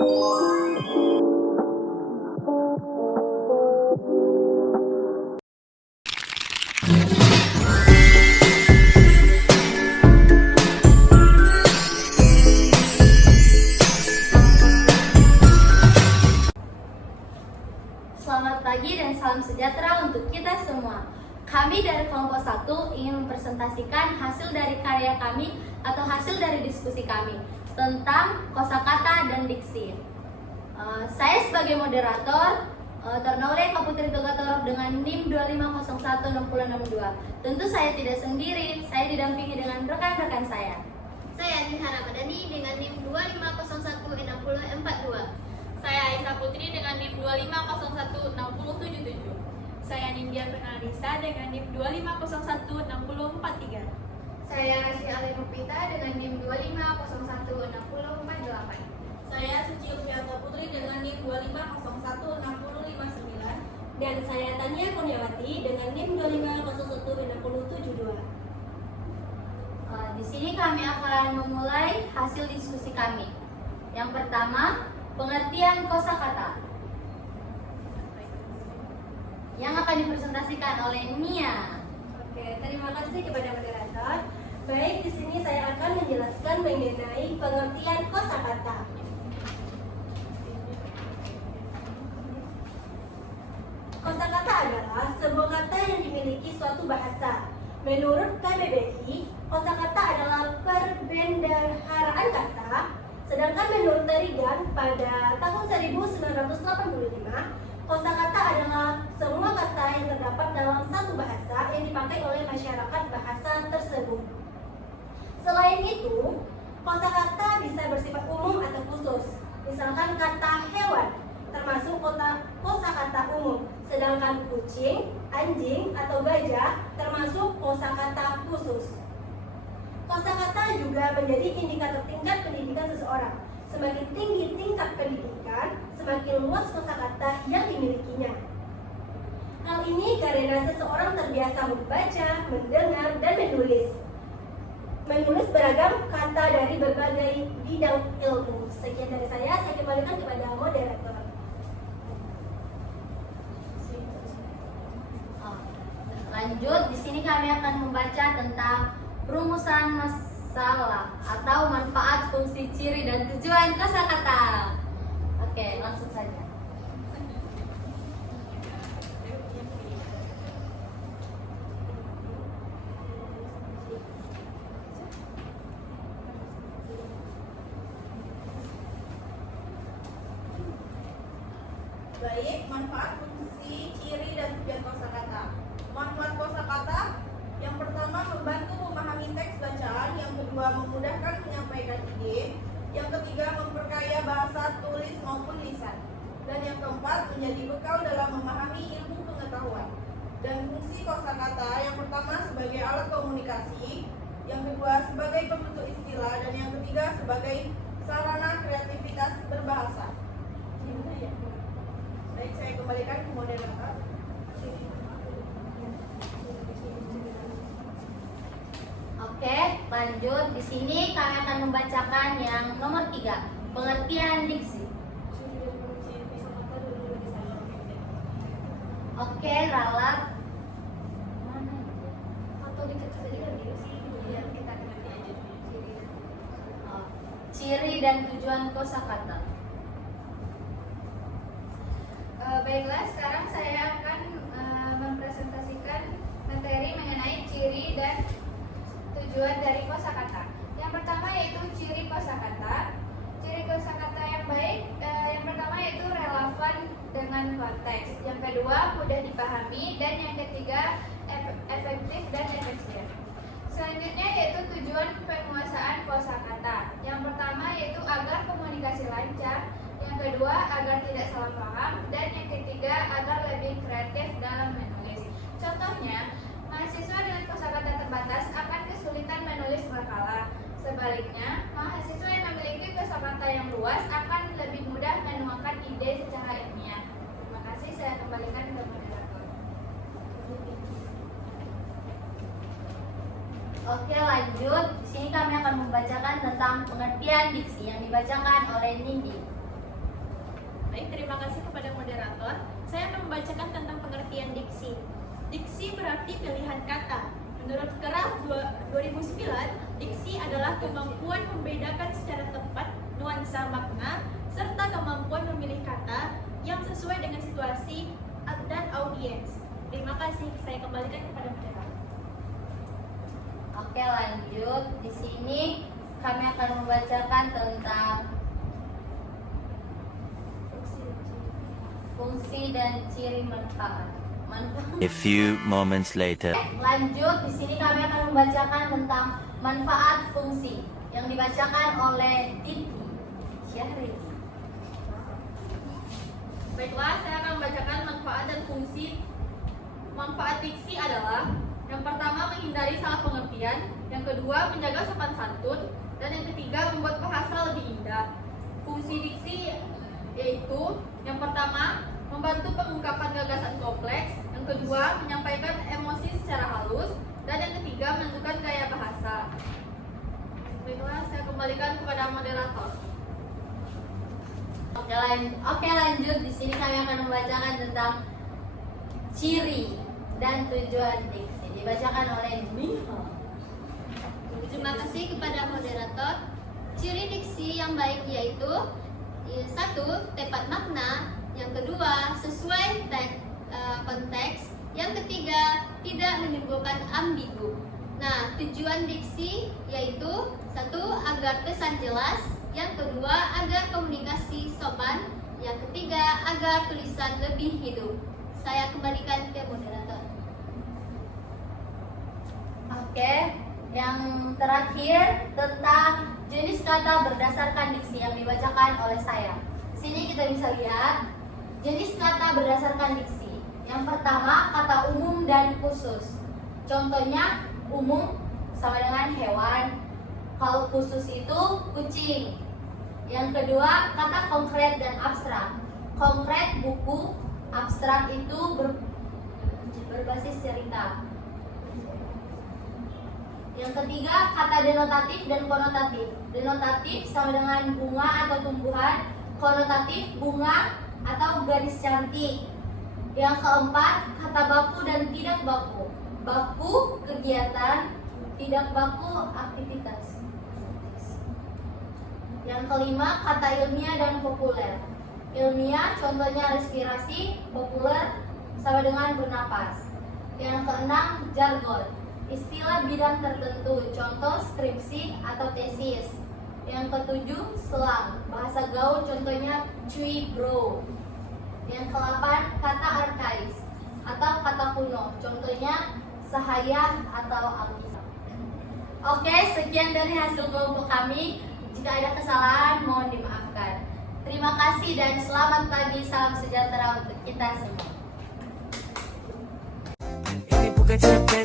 Selamat pagi dan salam sejahtera untuk kita semua. Kami dari kelompok 1 ingin mempresentasikan hasil dari karya kami atau hasil dari diskusi kami tentang kosakata dan diksi. Saya sebagai moderator, Tornaure Kaputri Togatorok dengan NIM 25016062. Tentu saya tidak sendiri, saya didampingi dengan rekan-rekan saya. Saya Nihara Madani dengan NIM 25016042. Saya Aisyah Putri dengan NIM 25016077. Saya Nindya Bernarisa dengan NIM 25016043. Saya Rasyi Alemupita dengan NIM 25016048. Saya Suci Ulfiata Putri dengan NIM 25016059. Dan saya Tania Kurniawati dengan NIM 25016072. Di sini kami akan memulai hasil diskusi kami. Yang pertama, pengertian kosakata yang akan dipresentasikan oleh Nia. Oke, terima kasih kepada moderator. Baik, di sini saya akan menjelaskan mengenai pengertian kosakata. Kosakata adalah sebuah kata yang dimiliki suatu bahasa. Menurut KBBI, kosakata adalah perbendaharaan kata. Sedangkan menurut Tarigan pada tahun 1985, kosakata adalah semua kata yang terdapat dalam satu bahasa yang dipakai oleh masyarakat bahasa tersebut. Selain itu, kosakata bisa bersifat umum atau khusus. Misalkan kata hewan termasuk kosakata umum, sedangkan kucing, anjing, atau gajah termasuk kosakata khusus. Kosakata juga menjadi indikator tingkat pendidikan seseorang. Semakin tinggi tingkat pendidikan, semakin luas kosakata yang dimilikinya. Hal ini karena seseorang terbiasa membaca, mendengar, dan menulis. Menulis beragam kata dari berbagai bidang ilmu. Sekian dari saya kembalikan kepada moderator. Lanjut, di sini kami akan membaca tentang rumusan masalah atau manfaat, fungsi, ciri, dan tujuan kosakata. Oke, langsung saja. Baik, manfaat, fungsi, ciri, dan tujuan kosakata. Manfaat kosakata yang pertama membantu memahami teks bacaan, yang kedua memudahkan menyampaikan ide, yang ketiga memperkaya bahasa tulis maupun lisan, dan yang keempat menjadi bekal dalam memahami ilmu pengetahuan. Dan fungsi kosakata yang pertama sebagai alat komunikasi, yang kedua sebagai pembentuk istilah, dan yang ketiga sebagai sarana kreativitas berbahasa. Baik, saya kembalikan ke moderator. Oke, lanjut. Di sini kami akan membacakan yang nomor 3, pengertian diksi. Oke, ralat. Mana itu? Atau dicatat aja kan gitu sih, biar kita ngerti aja. Ciri dan tujuan kosakata. Baiklah, sekarang saya akan mempresentasikan materi mengenai ciri dan tujuan dari kosakata. Yang pertama yaitu ciri kosakata. Ciri kosakata yang baik, yang pertama yaitu relevan dengan konteks. Yang kedua mudah dipahami, dan yang ketiga efektif dan efisien. Selanjutnya yaitu tujuan penguasaan kosakata. Yang pertama yaitu agar komunikasi lancar, yang kedua agar tidak salah paham, dan yang ketiga agar lebih kreatif dalam menulis. Contohnya, mahasiswa dengan kosakata terbatas akan kesulitan menulis makalah. Sebaliknya, mahasiswa yang memiliki kosakata yang luas akan lebih mudah menuangkan ide secara ilmiah. Terima kasih, saya kembalikan ke moderator. Oke, lanjut. Di sini kami akan membacakan tentang pengertian diksi yang dibacakan oleh Nindi. Baik, terima kasih kepada moderator. Saya akan membacakan tentang pengertian diksi. Diksi berarti pilihan kata. Menurut Keraf 2009, diksi adalah kemampuan membedakan secara tepat nuansa makna serta kemampuan memilih kata yang sesuai dengan situasi dan audiens. Terima kasih. Saya kembalikan kepada moderator. Oke, lanjut. Di sini kami akan membacakan tentang fungsi dan ciri manfaat. A few moments later. Lanjut, di sini kami akan membacakan tentang manfaat fungsi yang dibacakan oleh Diti Syahri. Baiklah, saya akan membacakan manfaat dan fungsi. Manfaat diksi adalah yang pertama menghindari salah pengertian, yang kedua menjaga sopan santun, dan yang ketiga membuat bahasa lebih indah. Fungsi diksi yaitu yang pertama membantu pengungkapan gagasan kompleks, yang kedua menyampaikan emosi secara halus, dan yang ketiga menentukan gaya bahasa. Baiklah, saya kembalikan kepada moderator. Oke, lanjut. Di sini kami akan membacakan tentang ciri dan tujuan diksi. Dibacakan oleh Miha. Terima kasih kepada moderator. Ciri diksi yang baik yaitu 1. Tepat makna, yang kedua sesuai konteks, yang ketiga tidak menimbulkan ambigu. Nah, tujuan diksi yaitu 1. Agar pesan jelas, yang kedua agar komunikasi sopan, yang ketiga agar tulisan lebih hidup. Saya kembalikan ke moderator. Oke, yang terakhir tentang jenis kata berdasarkan diksi yang dibacakan oleh saya. Sini kita bisa lihat jenis kata berdasarkan diksi. Yang pertama, kata umum dan khusus. Contohnya, umum sama dengan hewan. Kalau khusus itu kucing. Yang kedua, kata konkret dan abstrak. Konkret buku, abstrak itu berbasis cerita. Yang ketiga, kata denotatif dan konotatif. Denotatif sama dengan bunga atau tumbuhan, konotatif bunga atau garis cantik. Yang keempat, kata baku dan tidak baku. Baku kegiatan, tidak baku aktivitas. Yang kelima, kata ilmiah dan populer. Ilmiah contohnya respirasi, populer sama dengan bernapas. Yang keenam, jargon. Istilah bidang tertentu, contoh skripsi atau tesis. Yang ketujuh, selang, bahasa gaul, contohnya cuy bro. Yang ke-8, kata arkais atau kata kuno, contohnya sahaya atau alkitab. Oke, sekian dari hasil kelompok kami. Jika ada kesalahan, mohon dimaafkan. Terima kasih dan selamat pagi, salam sejahtera untuk kita semua. Ini bukan cerita,